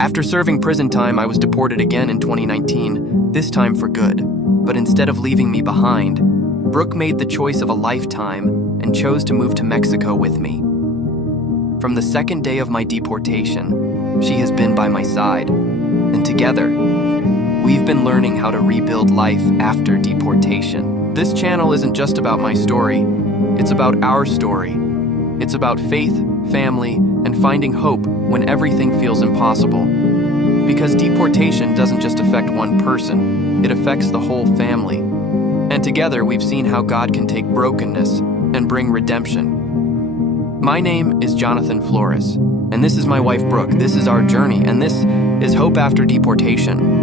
After serving prison time, I was deported again in 2019, this time for good. But instead of leaving me behind, Brooke made the choice of a lifetime and chose to move to Mexico with me. From the second day of my deportation, she has been by my side, and together, we've been learning how to rebuild life after deportation. This channel isn't just about my story, it's about our story. It's about faith, family, and finding hope when everything feels impossible. Because deportation doesn't just affect one person, it affects the whole family. And together we've seen how God can take brokenness and bring redemption. My name is Jonathan Flores, and this is my wife Brooke. This is our journey, and this is Hope After Deportation.